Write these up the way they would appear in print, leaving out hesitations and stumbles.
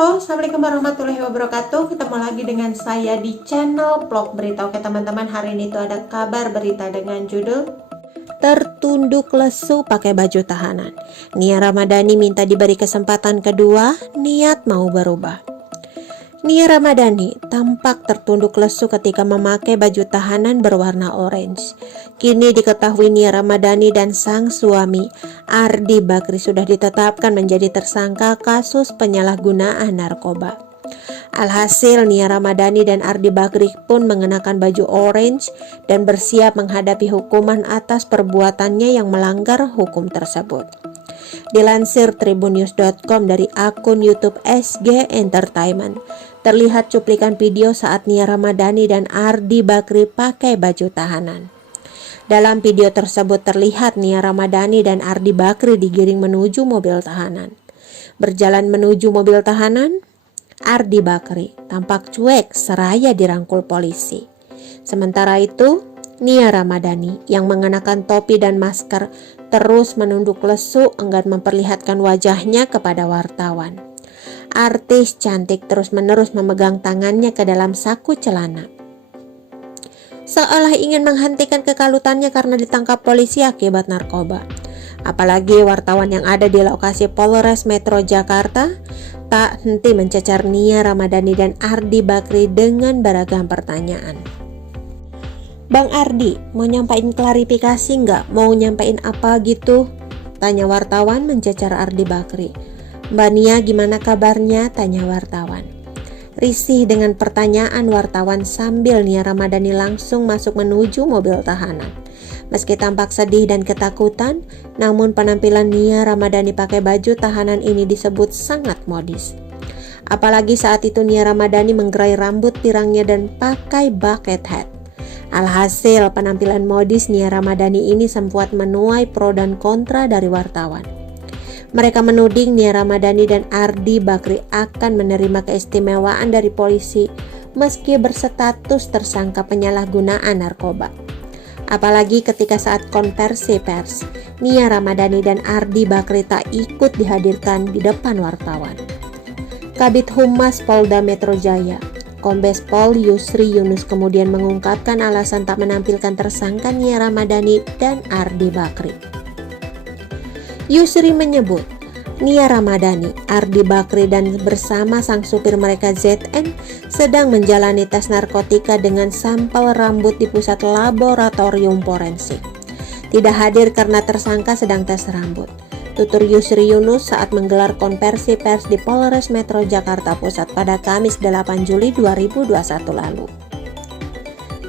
Halo, Assalamualaikum warahmatullahi wabarakatuh. Ketemu lagi dengan saya di channel vlog berita. Oke teman-teman, hari ini tuh ada kabar berita dengan judul tertunduk lesu pakai baju tahanan. Nia Ramadhani minta diberi kesempatan kedua, niat mau berubah. Nia Ramadhani tampak tertunduk lesu ketika memakai baju tahanan berwarna orange. Kini diketahui Nia Ramadhani dan sang suami Ardi Bakri sudah ditetapkan menjadi tersangka kasus penyalahgunaan narkoba. Alhasil Nia Ramadhani dan Ardi Bakri pun mengenakan baju orange dan bersiap menghadapi hukuman atas perbuatannya yang melanggar hukum tersebut. Dilansir tribunnews.com dari akun YouTube SG Entertainment, terlihat cuplikan video saat Nia Ramadhani dan Ardi Bakri pakai baju tahanan. Dalam video tersebut terlihat Nia Ramadhani dan Ardi Bakri digiring menuju mobil tahanan. Berjalan menuju mobil tahanan, Ardi Bakri tampak cuek seraya dirangkul polisi. Sementara itu, Nia Ramadhani yang mengenakan topi dan masker terus menunduk lesu enggan memperlihatkan wajahnya kepada wartawan. Artis cantik terus-menerus memegang tangannya ke dalam saku celana, seolah ingin menghentikan kekalutannya karena ditangkap polisi akibat narkoba. Apalagi wartawan yang ada di lokasi Polres Metro Jakarta tak henti mencecar Nia Ramadhani dan Ardi Bakri dengan beragam pertanyaan. Bang Ardi, mau nyampain klarifikasi nggak? Mau nyampain apa gitu? Tanya wartawan mencecar Ardi Bakri. Mbak Nia gimana kabarnya? Tanya wartawan. Risih dengan pertanyaan wartawan sambil Nia Ramadhani langsung masuk menuju mobil tahanan. Meski tampak sedih dan ketakutan, namun penampilan Nia Ramadhani pakai baju tahanan ini disebut sangat modis. Apalagi saat itu Nia Ramadhani menggerai rambut pirangnya dan pakai bucket hat. Alhasil penampilan modis Nia Ramadhani ini sempat menuai pro dan kontra dari wartawan. Mereka menuding Nia Ramadhani dan Ardi Bakri akan menerima keistimewaan dari polisi meski berstatus tersangka penyalahgunaan narkoba. Apalagi ketika saat konversi pers, Nia Ramadhani dan Ardi Bakri tak ikut dihadirkan di depan wartawan. Kabid Humas Polda Metro Jaya, Kombes Pol Yusri Yunus kemudian mengungkapkan alasan tak menampilkan tersangka Nia Ramadhani dan Ardi Bakri. Yusri menyebut, Nia Ramadhani, Ardi Bakri dan bersama sang supir mereka ZN sedang menjalani tes narkotika dengan sampel rambut di pusat laboratorium forensik. Tidak hadir karena tersangka sedang tes rambut, tutur Yusri Yunus saat menggelar konversi pers di Polres Metro Jakarta Pusat pada Kamis 8 Juli 2021 lalu.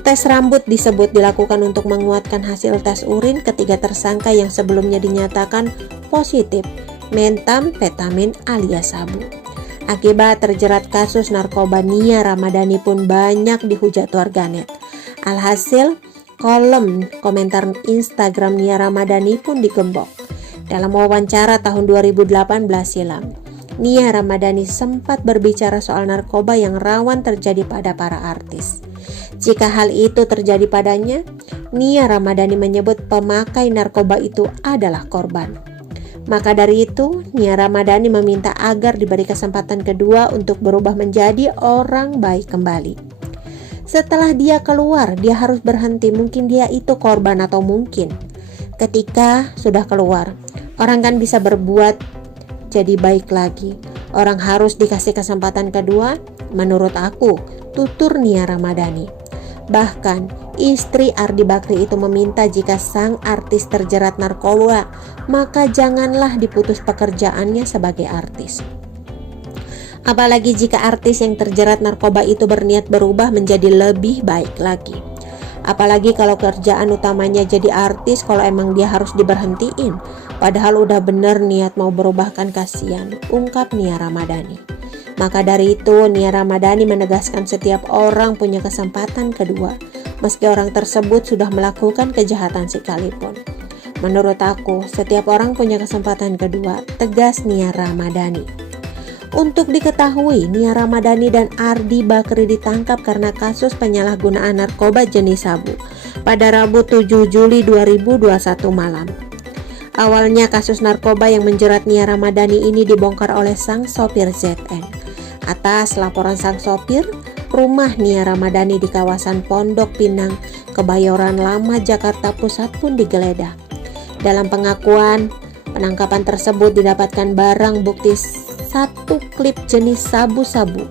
Tes rambut disebut dilakukan untuk menguatkan hasil tes urin ketiga tersangka yang sebelumnya dinyatakan positif metamfetamin alias sabu. Akibat terjerat kasus narkoba, Nia Ramadhani pun banyak dihujat warganet. Alhasil, kolom komentar Instagram Nia Ramadhani pun digembok. Dalam wawancara tahun 2018 silam, Nia Ramadhani sempat berbicara soal narkoba yang rawan terjadi pada para artis. Jika hal itu terjadi padanya, Nia Ramadhani menyebut pemakai narkoba itu adalah korban. Maka dari itu, Nia Ramadhani meminta agar diberi kesempatan kedua untuk berubah menjadi orang baik kembali. Setelah dia keluar, dia harus berhenti. Mungkin dia itu korban atau mungkin ketika sudah keluar, orang kan bisa berbuat jadi baik lagi. Orang harus dikasih kesempatan kedua, menurut aku, tutur Nia Ramadhani. Bahkan, istri Ardi Bakri itu meminta jika sang artis terjerat narkoba, maka janganlah diputus pekerjaannya sebagai artis. Apalagi jika artis yang terjerat narkoba itu berniat berubah menjadi lebih baik lagi. Apalagi kalau kerjaan utamanya jadi artis, kalau emang dia harus diberhentiin. Padahal udah bener niat mau berubah, kan kasihan, ungkap Nia Ramadhani. Maka dari itu, Nia Ramadhani menegaskan setiap orang punya kesempatan kedua, meski orang tersebut sudah melakukan kejahatan sekalipun. Menurut aku, setiap orang punya kesempatan kedua, tegas Nia Ramadhani. Untuk diketahui, Nia Ramadhani dan Ardi Bakri ditangkap karena kasus penyalahgunaan narkoba jenis sabu pada Rabu 7 Juli 2021 malam. Awalnya kasus narkoba yang menjerat Nia Ramadhani ini dibongkar oleh sang sopir ZN. Atas laporan sang sopir, rumah Nia Ramadhani di kawasan Pondok Pinang, Kebayoran Lama, Jakarta Pusat pun digeledah. Dalam pengakuan, penangkapan tersebut didapatkan barang bukti 1 klip jenis sabu-sabu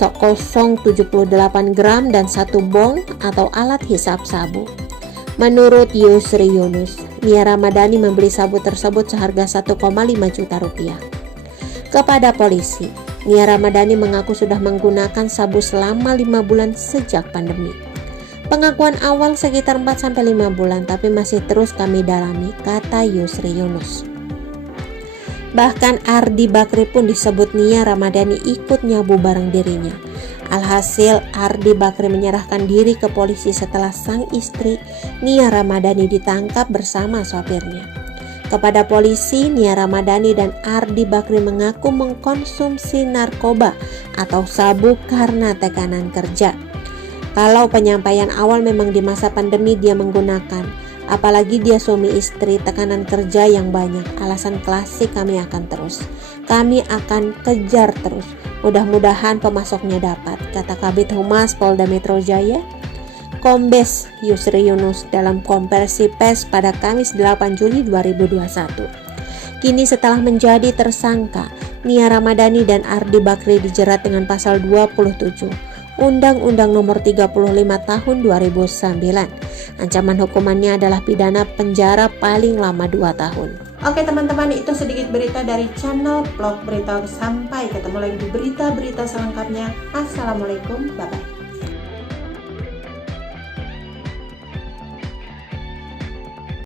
0,78 gram dan 1 bong atau alat hisap sabu. Menurut Yusri Yunus, Nia Ramadhani membeli sabu tersebut seharga 1,5 juta rupiah. Kepada polisi, Nia Ramadhani mengaku sudah menggunakan sabu selama 5 bulan sejak pandemi. Pengakuan awal sekitar 4-5 bulan, tapi masih terus kami dalami, kata Yusri Yunus. Bahkan Ardi Bakri pun disebut Nia Ramadhani ikut nyabu bareng dirinya. Alhasil Ardi Bakri menyerahkan diri ke polisi setelah sang istri Nia Ramadhani ditangkap bersama sopirnya. Kepada polisi, Nia Ramadhani dan Ardi Bakri mengaku mengkonsumsi narkoba atau sabu karena tekanan kerja. Kalau penyampaian awal memang di masa pandemi dia menggunakan, apalagi dia suami istri, tekanan kerja yang banyak. Alasan klasik, kami akan terus. Kami akan kejar terus. Mudah-mudahan pemasoknya dapat, kata Kabid Humas Polda Metro Jaya, Kombes Yusri Yunus dalam konversi pers pada Kamis 8 Juli 2021. Kini setelah menjadi tersangka, Nia Ramadhani dan Ardi Bakri dijerat dengan pasal 27 Undang-Undang Nomor 35 Tahun 2009. Ancaman hukumannya adalah pidana penjara paling lama 2 tahun. Oke teman-teman, itu sedikit berita dari channel Vlog Berita. Sampai ketemu lagi di berita-berita selengkapnya. Assalamualaikum, bye-bye.